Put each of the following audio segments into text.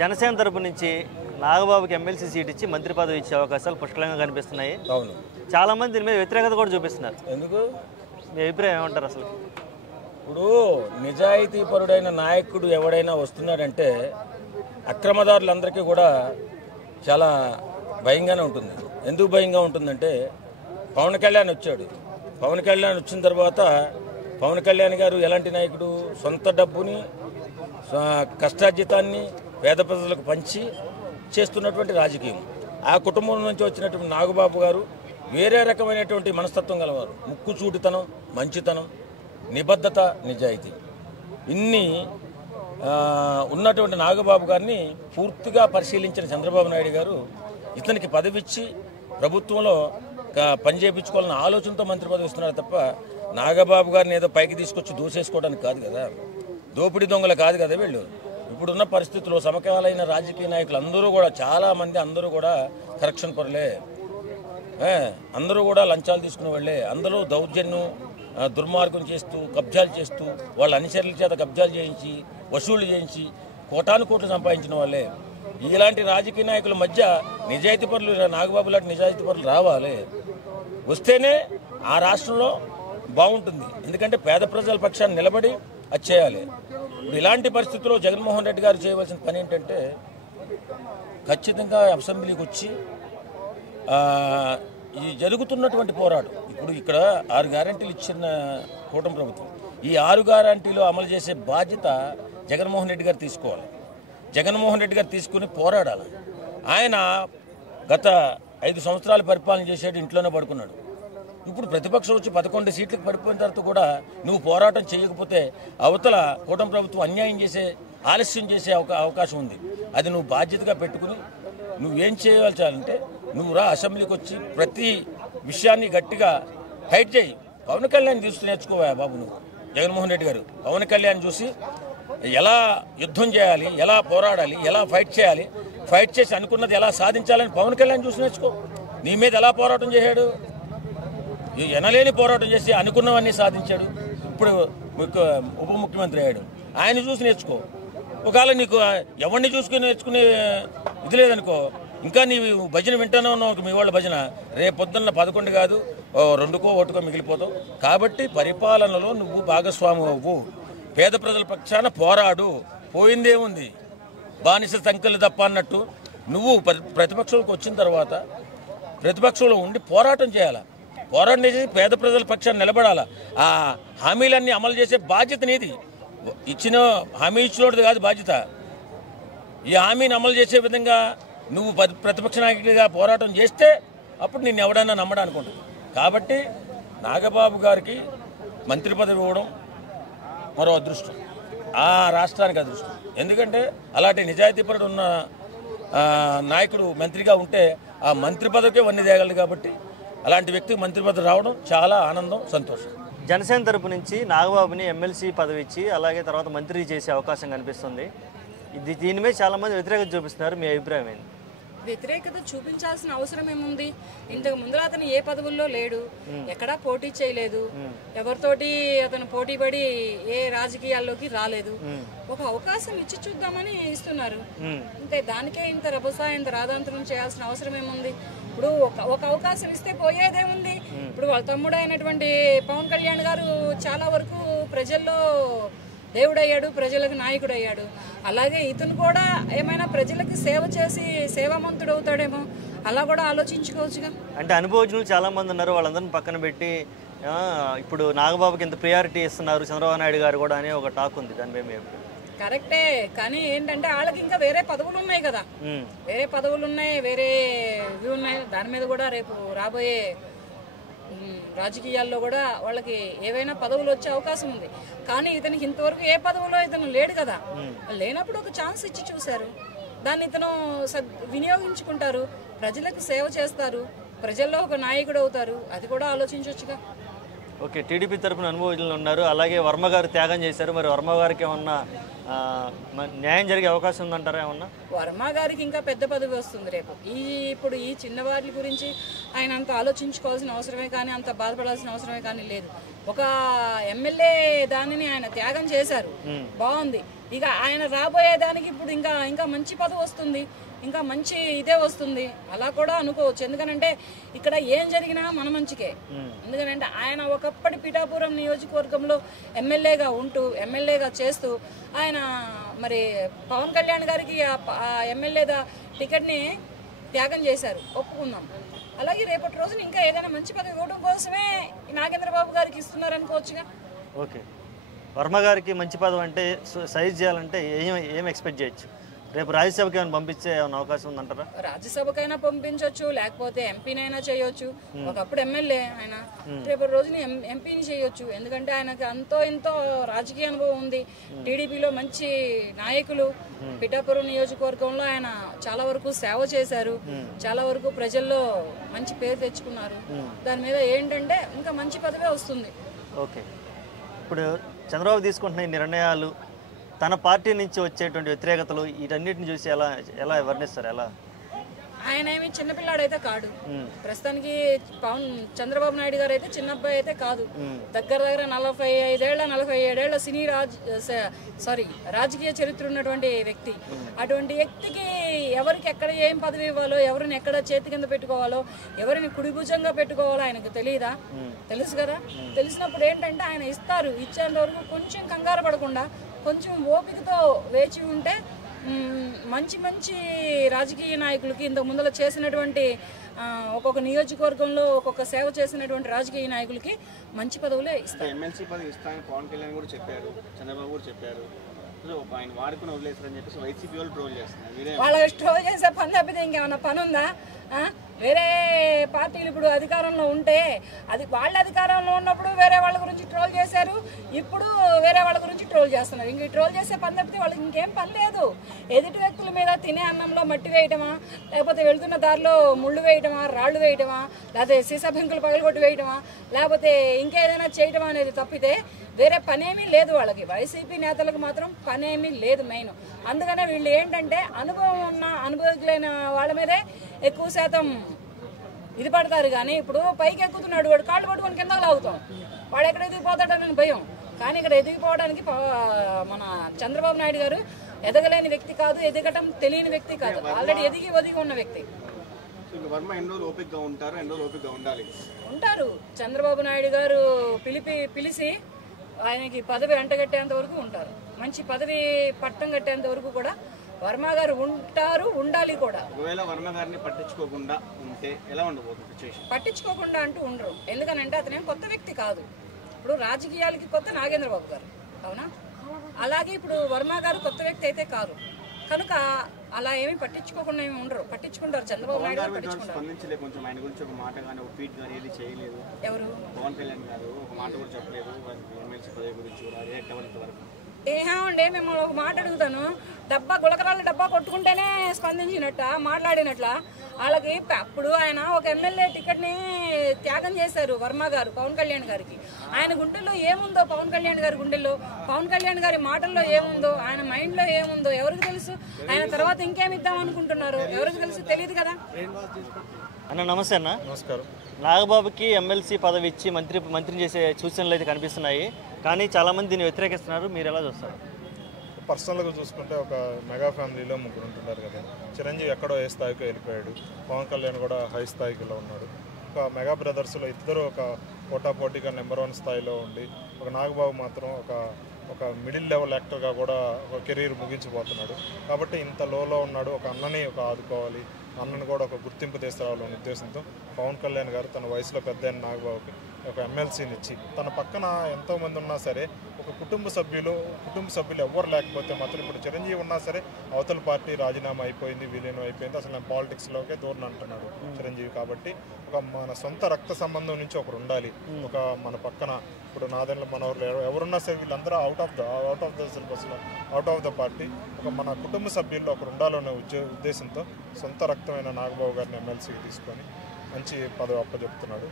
జనసేన తరపు నుంచి నాగబాబుకి MLC seat ఇచ్చి మంత్రి పదవి ఇచ్చే అవకాశాలు పుష్కలంగా కనిపిస్తున్నాయి. అవును, చాలా మంది దీని మీద వ్యతిరేకత కూడా చూపిస్తున్నారు. ఎందుకు? మీ అభిప్రాయం ఏమంటారు అసలు? ఇప్పుడు నిజాయితీపరుడైన నాయకుడు ఎవడైనా వస్తున్నాడంటే అక్రమదారులందరికీ కూడా చాలా భయంగానే ఉంటుంది. ఎందుకు భయంగా ఉంటుందంటే పవన్ కళ్యాణ్ వచ్చాడు. పవన్ కళ్యాణ్ వచ్చిన తర్వాత పవన్ కళ్యాణ్ గారు ఎలాంటి నాయకుడు? సొంత డబ్బుని కష్టార్జితాన్ని పేద ప్రజలకు పంచి చేస్తున్నటువంటి రాజకీయం. ఆ కుటుంబం నుంచి వచ్చినటువంటి నాగబాబు గారు వేరే రకమైనటువంటి మనస్తత్వం గలవారు. ముక్కుచూటితనం, మంచితనం, నిబద్ధత, నిజాయితీ ఇన్ని ఉన్నటువంటి నాగబాబు గారిని పూర్తిగా పరిశీలించిన చంద్రబాబు నాయుడు గారు ఇతనికి పదవిచ్చి ప్రభుత్వంలో పని చేయించుకోవాలన్న ఆలోచనతో మంత్రి పదవి ఇస్తున్నారు తప్ప నాగబాబు గారిని ఏదో పైకి తీసుకొచ్చి దూసేసుకోవడానికి కాదు కదా. దోపిడీ దొంగలు కాదు కదా వీళ్ళు. ఇప్పుడున్న పరిస్థితుల్లో సమకాలీన రాజకీయ నాయకులు అందరూ కూడా చాలామంది అందరూ కూడా కరప్షన్ పరులే, అందరూ కూడా లంచాలు తీసుకునే వాళ్ళే. అందరూ దౌర్జన్యం దుర్మార్గం చేస్తూ కబ్జాలు చేస్తూ వాళ్ళ అనుచరుల చేత కబ్జాలు చేయించి వసూళ్లు చేయించి కోటాను కోట్లు సంపాదించిన వాళ్ళే. ఇలాంటి రాజకీయ నాయకుల మధ్య నిజాయితీ పరులు, నాగబాబు లాంటి నిజాయితీ పరులు రావాలి. వస్తేనే ఆ రాష్ట్రంలో బాగుంటుంది. ఎందుకంటే పేద ప్రజల పక్షాన్ని నిలబడి అది చేయాలి. ఇప్పుడు ఇలాంటి పరిస్థితుల్లో జగన్మోహన్ రెడ్డి గారు చేయవలసిన పని ఏంటంటే ఖచ్చితంగా అసెంబ్లీకి వచ్చి ఈ జరుగుతున్నటువంటి పోరాటం, ఇప్పుడు ఇక్కడ 6 గ్యారంటీలు ఇచ్చిన కూటమి ప్రభుత్వం, ఈ 6 గ్యారంటీలు అమలు చేసే బాధ్యత జగన్మోహన్ రెడ్డి గారు తీసుకోవాలి. జగన్మోహన్ రెడ్డి గారు తీసుకుని పోరాడాలి. ఆయన గత 5 సంవత్సరాలు పరిపాలన చేసాడు, ఇంట్లోనే పడుకున్నాడు. ఇప్పుడు ప్రతిపక్షం వచ్చి 11 సీట్లకు పడిపోయిన తర్వాత కూడా నువ్వు పోరాటం చేయకపోతే అవతల కూటమి ప్రభుత్వం అన్యాయం చేసే, ఆలస్యం చేసే అవకాశం ఉంది. అది నువ్వు బాధ్యతగా పెట్టుకుని నువ్వేం చేయాలంటే నువ్వు రా అసెంబ్లీకి వచ్చి ప్రతి విషయాన్ని గట్టిగా ఫైట్ చేయి. పవన్ కళ్యాణ్ చూసి నేర్చుకోవా బాబు నువ్వు. జగన్మోహన్ రెడ్డి గారు పవన్ కళ్యాణ్ చూసి ఎలా యుద్ధం చేయాలి, ఎలా పోరాడాలి, ఎలా ఫైట్ చేయాలి, ఫైట్ చేసి అనుకున్నది ఎలా సాధించాలని పవన్ కళ్యాణ్ చూసి నేర్చుకో. నీ మీద ఎలా పోరాటం చేశాడు, ఎనలేని పోరాటం చేసి అనుకున్నవన్నీ సాధించాడు. ఇప్పుడు ఉప ముఖ్యమంత్రి అయ్యాడు. ఆయన చూసి నేర్చుకో. ఒకవేళ నీకు ఎవరిని చూసుకుని నేర్చుకునే ఇది లేదనుకో, ఇంకా నీవు భజన వింటానే ఉన్నావు, మీ వాళ్ళ భజన రేపు పొద్దున్న 11 కాదు 2కో 1కో మిగిలిపోతావు. కాబట్టి పరిపాలనలో నువ్వు భాగస్వామి అవ్వు, పేద ప్రజల పక్షాన పోరాడు. పోయిందేముంది, బానిస సంఖ్యలు తప్ప అన్నట్టు నువ్వు ప్రతిపక్షంలోకి వచ్చిన తర్వాత ప్రతిపక్షంలో ఉండి పోరాటం చేయాలా. పోరాటం చేసి పేద ప్రజల పక్షాన్ని నిలబడాలా. ఆ హామీలన్నీ అమలు చేసే బాధ్యత నీది. ఇచ్చిన హామీ ఇచ్చినోడిది కాదు బాధ్యత. ఈ హామీని అమలు చేసే విధంగా నువ్వు ప్రతిపక్ష నాయకుడిగా పోరాటం చేస్తే అప్పుడు నిన్ను ఎవడైనా నమ్మడానికి ఉంటుంది. కాబట్టి నాగబాబు గారికి మంత్రి పదవి ఇవ్వడం మరో అదృష్టం, ఆ రాష్ట్రానికి అదృష్టం. ఎందుకంటే అలాంటి నిజాయితీపరుడు ఉన్న నాయకుడు మంత్రిగా ఉంటే ఆ మంత్రి పదవికే వన్నీ తేగలడు. కాబట్టి అలాంటి వ్యక్తికి మంత్రి పదవి రావడం చాలా ఆనందం, సంతోషం. జనసేన తరపు నుంచి నాగబాబుని ఎమ్మెల్సీ పదవి ఇచ్చి అలాగే తర్వాత మంత్రి చేసే అవకాశం కనిపిస్తుంది. దీని మీద చాలామంది వ్యతిరేకత చూపిస్తున్నారు. మీ అభిప్రాయం ఏంటి? వ్యతిరేకత చూపించాల్సిన అవసరం ఏముంది? ఇంతకు ముందర అతను ఏ పదవుల్లో లేడు, ఎక్కడా పోటీ చేయలేదు, ఎవరితోటి అతను పోటీ పడి ఏ రాజకీయాల్లోకి రాలేదు. ఒక అవకాశం ఇచ్చి చూద్దామని ఇస్తున్నారు. అంటే దానికే ఇంత రభస, ఇంత రాధాంతరం చేయాల్సిన అవసరం ఏముంది? ఇప్పుడు ఒక అవకాశం ఇస్తే పోయేదేముంది? ఇప్పుడు వాళ్ళ తమ్ముడు అయినటువంటి పవన్ కళ్యాణ్ గారు చాలా వరకు ప్రజల్లో దేవుడయ్యాడు, ప్రజలకు నాయకుడు అయ్యాడు. అలాగే ఇతను కూడా ఏమైనా ప్రజలకి సేవ చేసి సేవామంతుడు అవుతాడేమో, అలా కూడా ఆలోచించుకోవచ్చుగా. అంటే అనుభవజ్ఞులు చాలా మంది ఉన్నారు, వాళ్ళందరిని పక్కన పెట్టి ఇప్పుడు నాగబాబుకి ఎంత ప్రియారిటీ ఇస్తున్నారు చంద్రబాబు నాయుడు గారు కూడా అనే ఒక టాక్ ఉంది. దాని మీద కరెక్టే, కానీ ఏంటంటే వాళ్ళకి ఇంకా వేరే పదవులు ఉన్నాయి కదా, వేరే పదవులు ఉన్నాయి, వేరే ఇవి ఉన్నాయి. దాని మీద కూడా రేపు రాబోయే రాజకీయాల్లో కూడా వాళ్ళకి ఏవైనా పదవులు వచ్చే అవకాశం ఉంది. కానీ ఇతనికి ఇంతవరకు ఏ పదవులో ఇతను లేడు కదా. లేనప్పుడు ఒక ఛాన్స్ ఇచ్చి చూశారు, దాన్ని ఇతను వినియోగించుకుంటారు, ప్రజలకు సేవ చేస్తారు, ప్రజల్లో ఒక నాయకుడు అవుతారు. అది కూడా ఆలోచించవచ్చుగా. ఓకే, టీడీపీ తరఫున అనుభవజ్ఞులు ఉన్నారు, అలాగే వర్మ గారు త్యాగం చేశారు. మరి వర్మ గారికి ఏమన్నా న్యాయం జరిగే అవకాశం ఉందంటారా? ఏమన్నా వర్మ గారికి ఇంకా పెద్ద పదవి వస్తుంది రేపు. ఇప్పుడు ఈ చిన్న వాటి గురించి ఆయన అంత ఆలోచించుకోవాల్సిన అవసరమే కానీ, అంత బాధపడాల్సిన అవసరమే కానీ లేదు. ఒక ఎమ్మెల్యే దానిని ఆయన త్యాగం చేశారు, బాగుంది. ఇక ఆయన రాబోయే దానికి ఇప్పుడు ఇంకా మంచి పదవి వస్తుంది, ఇంకా మంచి ఇదే వస్తుంది అలా కూడా అనుకోవచ్చు. ఎందుకనంటే ఇక్కడ ఏం జరిగినా మన మంచికే. ఎందుకంటే ఆయన ఒకప్పటి పిఠాపురం నియోజకవర్గంలో ఎమ్మెల్యేగా ఉంటూ ఎమ్మెల్యేగా చేస్తూ ఆయన మరి పవన్ కళ్యాణ్ గారికి ఆ ఎమ్మెల్యే టికెట్ని త్యాగం చేశారు, ఒప్పుకుందాం. అలాగే రేపటి రోజున ఇంకా ఏదైనా మంచి పదవి ఇవ్వడం కోసమే నాగేంద్రబాబు గారికి ఇస్తున్నారు అనుకోవచ్చుగా. ఓకే, వర్మ గారికి మంచి పదవి అంటే సైజ్ చేయాలంటే ఏం ఎక్స్పెక్ట్ చేయొచ్చు? రేపు రాజ్యసభకి ఏమైనా పంపించే ఏమైనా అవకాశం ఉందంటారా? రాజ్యసభకైనా పంపించవచ్చు, లేకపోతే ఎంపీనైనా చేయొచ్చు. ఒకప్పుడు ఎమ్మెల్యే ఆయన, రేపు రోజున ఎంపీని చేయొచ్చు. ఎందుకంటే ఆయనకి అంతో ఇంతో రాజకీయ అనుభవం ఉంది. టీడీపీలో మంచి నాయకులు, పిఠాపురం నియోజకవర్గంలో ఆయన చాలా వరకు సేవ చేశారు, చాలా వరకు ప్రజల్లో మంచి పేరు తెచ్చుకున్నారు. దాని మీద ఏంటంటే ఇంకా మంచి పదవే వస్తుంది. ఓకే, ఇప్పుడు చంద్రబాబు తీసుకుంటున్న ఈ నిర్ణయాలు, తన పార్టీ నుంచి వచ్చేటువంటి వ్యతిరేకతలు, వీటన్నిటిని చూసి ఎలా వర్ణిస్తారు? ఎలా? ఆయన ఏమి చిన్నపిల్లాడైతే కాడు. ప్రస్తుతానికి చంద్రబాబు నాయుడు గారు అయితే చిన్న అబ్బాయి అయితే కాదు. దగ్గర 45-47 సినీ రాజకీయ చరిత్ర ఉన్నటువంటి వ్యక్తి. అటువంటి వ్యక్తికి ఎవరికి ఎక్కడ ఏం పదవి ఇవ్వాలో, ఎవరిని ఎక్కడ చేతి కింద పెట్టుకోవాలో, ఎవరిని కుడిభుజంగా పెట్టుకోవాలో ఆయనకు తెలియదా? తెలుసు కదా. తెలిసినప్పుడు ఏంటంటే ఆయన ఇస్తారు. ఇచ్చేంత వరకు కొంచెం కంగారు పడకుండా కొంచెం ఓపికతో వేచి ఉంటే మంచి రాజకీయ నాయకులకి ఇంతకు ముందర చేసినటువంటి ఒక్కొక్క నియోజకవర్గంలో ఒక్కొక్క సేవ చేసినటువంటి రాజకీయ నాయకులకి మంచి పదవులే ఇస్తారు. ఎమ్మెల్సీ పదవి ఇస్తానని పవన్ కళ్యాణ్ కూడా చెప్పారు, చంద్రబాబు కూడా చెప్పారు. ఆయన వాడుకుని వదిలేస్తారని చెప్పేసి వైసీపీ వాళ్ళు ట్రోల్ చేస్తున్నారు. వాళ్ళ ట్రోల్ చేసే పని తప్పితే ఇంకేమన్నా పని ఉందా? వేరే పార్టీలు ఇప్పుడు అధికారంలో ఉంటే వాళ్ళ అధికారంలో ఉన్నప్పుడు వేరే వాళ్ళ గురించి ట్రోల్ చేశారు, ఇప్పుడు వేరే వాళ్ళ గురించి ట్రోల్ చేస్తున్నారు. ఇంక ట్రోల్ చేసే పని తప్పితే వాళ్ళకి ఇంకేం పని లేదు. ఎదుటి వ్యక్తుల మీద తినే అన్నంలో మట్టి వేయటమా, లేకపోతే వెళ్తున్న దారిలో ముళ్ళు వేయటమా, రాళ్ళు వేయటమా, లేకపోతే సీసా బెంకులు పగలగొట్టి వేయటమా, లేకపోతే ఇంకేదైనా చేయటమా అనేది తప్పితే వేరే పనేమీ లేదు వాళ్ళకి. వైసీపీ నేతలకు మాత్రం పనేమీ లేదు మెయిన్. అందుకనే వీళ్ళు ఏంటంటే అనుభవం ఉన్న అనుభవజ్ఞులైన వాళ్ళ మీదే ఎక్కువ శాతం ఇది పడతారు. కానీ ఇప్పుడు పైకి ఎక్కుతున్నాడు, వాడు కాళ్ళు పట్టుకొని కింద లాగుతాం, వాడు ఎక్కడ ఎదిగిపోతాడని భయం. కానీ ఇక్కడ ఎదిగిపోవడానికి మన చంద్రబాబు నాయుడు గారు ఎదగలేని వ్యక్తి కాదు, ఎదగటం తెలియని వ్యక్తి కాదు, ఆల్రెడీ ఒదిగి ఉన్న వ్యక్తి. ఉంటారు. చంద్రబాబు నాయుడు గారు పిలిచి ఆయనకి పదవి అంటగట్టేంత వరకు ఉంటారు. మంచి పదవి పట్టం కట్టేంత వరకు కూడా వర్మ గారు ఉంటారు, ఉండాలి కూడా. వర్మ గారిని పట్టించుకోకుండా ఉంటే ఎలా ఉండబోతుంది? పట్టించుకోకుండా అంటూ ఉండరు. ఎందుకనంటే అతనేం కొత్త వ్యక్తి కాదు. ఇప్పుడు రాజకీయాలకి కొత్త నాగేంద్రబాబు గారు, అవునా? అలాగే ఇప్పుడు వర్మ గారు కొత్త వ్యక్తి అయితే కాదు కనుక అలా ఏమీ పట్టించుకోకుండా ఏమి ఉండరు. పట్టించుకుంటారు. చంద్రబాబు నాయుడు గారు పట్టించుకుంటారు. ఎవరు? పవన్ కళ్యాణ్ గారు ఒక మాట కూడా చెప్పలేదు ఎమ్మెల్సీ పదవి గురించి. ఏమండి, మేము ఒక మాట అడుగుతాను. గులకరాల డబ్బా కొట్టుకుంటేనే స్పందించినట్ట, మాట్లాడినట్ల వాళ్ళకి. అప్పుడు ఆయన ఒక ఎమ్మెల్యే టికెట్ని త్యాగం చేశారు వర్మ గారు పవన్ కళ్యాణ్ గారికి. ఆయన గుండెల్లో ఏముందో, పవన్ కళ్యాణ్ గారి గుండెల్లో, పవన్ కళ్యాణ్ గారి మాటల్లో ఏముందో, ఆయన మైండ్లో ఏముందో ఎవరికి తెలుసు? ఆయన తర్వాత ఇంకేమి ఇద్దాం అనుకుంటున్నారు ఎవరికి తెలుసు? తెలియదు కదా. అన్న నమస్తే. అన్న నమస్కారం. నాగబాబుకి ఎమ్మెల్సీ పదవి ఇచ్చి మంత్రిని చేసే సూచనలు అయితే కనిపిస్తున్నాయి, కానీ చాలామంది దీన్ని వ్యతిరేకిస్తున్నారు. మీరు ఎలా చూస్తారు? పర్సనల్గా చూసుకుంటే ఒక మెగా ఫ్యామిలీలో ముగ్గురు ఉంటున్నారు కదా. చిరంజీవి ఎక్కడో ఏ స్థాయికి వెళ్ళిపోయాడు, పవన్ కళ్యాణ్ కూడా హై స్థాయిలో ఉన్నాడు. ఒక మెగా బ్రదర్స్లో ఇద్దరు ఒక పోటాపోటీగా నెంబర్ 1 స్థాయిలో ఉండి, ఒక నాగబాబు మాత్రం ఒక మిడిల్ లెవెల్ యాక్టర్గా కూడా ఒక కెరీర్ ముగించిపోతున్నాడు. కాబట్టి ఇంత లోలో ఉన్నాడు. ఒక అన్నని ఆదుకోవాలి, అన్నను కూడా ఒక గుర్తింపు తీసుకురావాలనే ఉద్దేశంతో పవన్ కళ్యాణ్ గారు తన వయసులో పెద్ద అయిన నాగబాబుకి ఒక ఎమ్మెల్సీని ఇచ్చి, తన పక్కన ఎంతోమంది ఉన్నా సరే ఒక కుటుంబ సభ్యులు ఎవరు లేకపోతే మాత్రం, ఇప్పుడు చిరంజీవి ఉన్నా సరే అవతల పార్టీ రాజీనామా అయిపోయింది, విలీనం అయిపోయింది, అసలు నేను పాలిటిక్స్లోకే దూరం అంటున్నాడు చిరంజీవి. కాబట్టి ఒక మన సొంత రక్త సంబంధం నుంచి ఒకరు ఉండాలి. ఒక మన పక్కన ఇప్పుడు నాదెండ్ల మనోహర్లు ఎవరున్నా సరే వీళ్ళందరూ అవుట్ ఆఫ్ ద సిలబస్లో, అవుట్ ఆఫ్ ద పార్టీ, ఒక మన కుటుంబ సభ్యుల్లో ఒకరు ఉండాలనే ఉద్దేశంతో సొంత రక్తమైన నాగబాబు గారిని ఎమ్మెల్సీకి తీసుకొని మంచి పదవి అప్పచెప్తున్నాడు.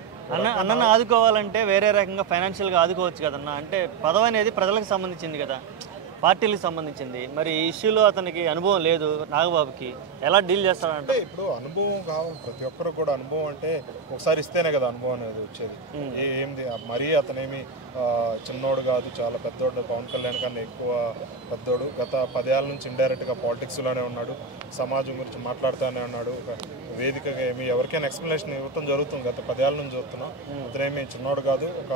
అన్నను ఆదుకోవాలంటే వేరే రకంగా ఫైనాన్షియల్గా ఆదుకోవచ్చు కదన్న. అంటే పదవి అనేది ప్రజలకు సంబంధించింది కదా. పార్టీలకు సంబంధించింది. మరి ఈ ఇష్యూలో అతనికి అనుభవం లేదు నాగబాబుకి, ఎలా డీల్ చేస్తారంటే? ఇప్పుడు అనుభవం కావాలి, ప్రతి ఒక్కరికి కూడా అనుభవం అంటే ఒకసారి ఇస్తేనే కదా అనుభవం అనేది వచ్చేది. ఏంది మరీ అతనేమి చిన్నోడు కాదు, చాలా పెద్దోడు. పవన్ కళ్యాణ్ కన్నా ఎక్కువ పెద్దోడు. గత 10 ఏళ్ళ నుంచి ఇండైరెక్ట్గా పాలిటిక్స్లోనే ఉన్నాడు, సమాజం గురించి మాట్లాడుతూనే ఉన్నాడు. ఒక వేదికగా ఏమి ఎవరికైనా ఎక్స్ప్లెనేషన్ ఇవ్వటం జరుగుతుంది. గత 10 ఏళ్ళ నుంచి చూస్తున్నాం. అతనేమి చిన్నోడు కాదు, ఒక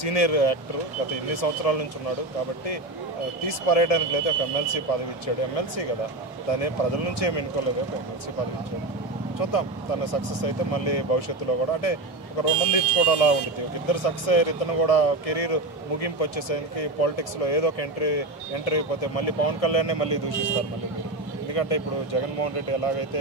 సీనియర్ యాక్టర్, గత ఇన్ని సంవత్సరాల నుంచి ఉన్నాడు. కాబట్టి తీసి పారేయడానికి లేదు. ఒక ఎమ్మెల్సీ పదవి ఇచ్చాడు, ఎమ్మెల్సీ కదా, దాన్ని ప్రజల నుంచి ఏమి ఎన్నుకోలేదు, ఒక ఎమ్మెల్సీ పదవి ఇచ్చాడు. చూద్దాం తన సక్సెస్ అయితే మళ్ళీ భవిష్యత్తులో కూడా అంటే ఒక 2 తీర్చుకోవడం అలా ఉంటుంది. ఒక ఇద్దరు సక్సెస్ అయ్యారు, ఇతను కూడా కెరీర్ ముగింపు వచ్చేసరికి పాలిటిక్స్లో ఏదో ఒక ఎంట్రీ అయిపోతే మళ్ళీ పవన్ కళ్యాణ్నే మళ్ళీ దూషిస్తారు మళ్ళీ. ఎందుకంటే ఇప్పుడు జగన్మోహన్ రెడ్డి ఎలాగైతే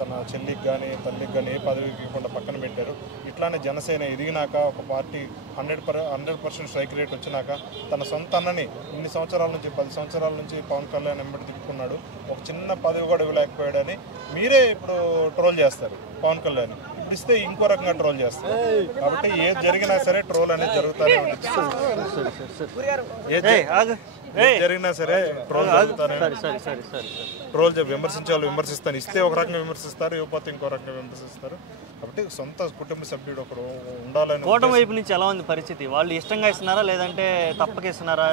తన చెల్లికి కానీ తల్లికి కానీ ఏ పదవి ఇవ్వకుండా పక్కన పెట్టారు, ఇట్లానే జనసేన ఎదిగినాక ఒక పార్టీ 100% స్ట్రైక్ రేట్ వచ్చినాక తన సొంత అన్నని ఇన్ని సంవత్సరాల నుంచి 10 సంవత్సరాల నుంచి పవన్ కళ్యాణ్ వెంబడి తిప్పుకున్నాడు, ఒక చిన్న పదవి కూడా ఇవ్వలేకపోయాడని మీరే ఇప్పుడు ట్రోల్ చేస్తారు పవన్ కళ్యాణ్. ఇప్పుడు ఇస్తే ఇంకో రకంగా ట్రోల్ చేస్తారు. కాబట్టి ఏది జరిగినా సరే ట్రోల్ అనేది జరుగుతూనే ఉంటుంది. జరిగినా సరే ట్రోల్ జరుగుతానే, ట్రోల్ విమర్శించే వాళ్ళు విమర్శిస్తారు. ఇస్తే ఒక రకంగా విమర్శిస్తారు, ఇవ్వకపోతే ఇంకో రకంగా విమర్శిస్తారు. కాబట్టి సొంత కుటుంబ సభ్యుడు ఒకరు ఉండాలని. కూటమి వైపు నుంచి ఎలా ఉంది పరిస్థితి? వాళ్ళు ఇష్టంగా ఇస్తున్నారా లేదంటే తప్పక ఇస్తున్నారా?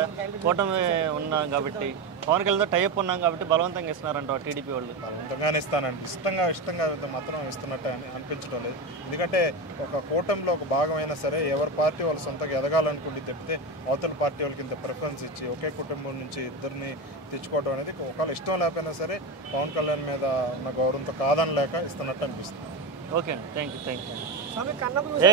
కూటమి ఉన్నాం కాబట్టి, పవన్ కళ్యాణ్తో టైప్ ఉన్నాం కాబట్టి బలవంతంగా ఇస్తున్నారంట టీడీపీ వాళ్ళు. బలవంతంగానే ఇస్తానండి, ఇష్టంగా మాత్రం ఇస్తున్నట్టు అనిపించడం లేదు. ఎందుకంటే ఒక కూటమిలో ఒక భాగమైనా సరే ఎవరి పార్టీ వాళ్ళు సొంతగా ఎదగాలనుకుంటే తప్పితే అవతల పార్టీ వాళ్ళకి ఇంత ప్రిఫరెన్స్ ఇచ్చి ఒకే కుటుంబం నుంచి ఇద్దరిని తెచ్చుకోవడం అనేది ఒకవేళ ఇష్టం లేకపోయినా సరే పవన్ కళ్యాణ్ మీద ఉన్న గౌరవంతో కాదని లేక ఇస్తున్నట్టు అనిపిస్తుంది. ఓకే అండి, థ్యాంక్ యూ.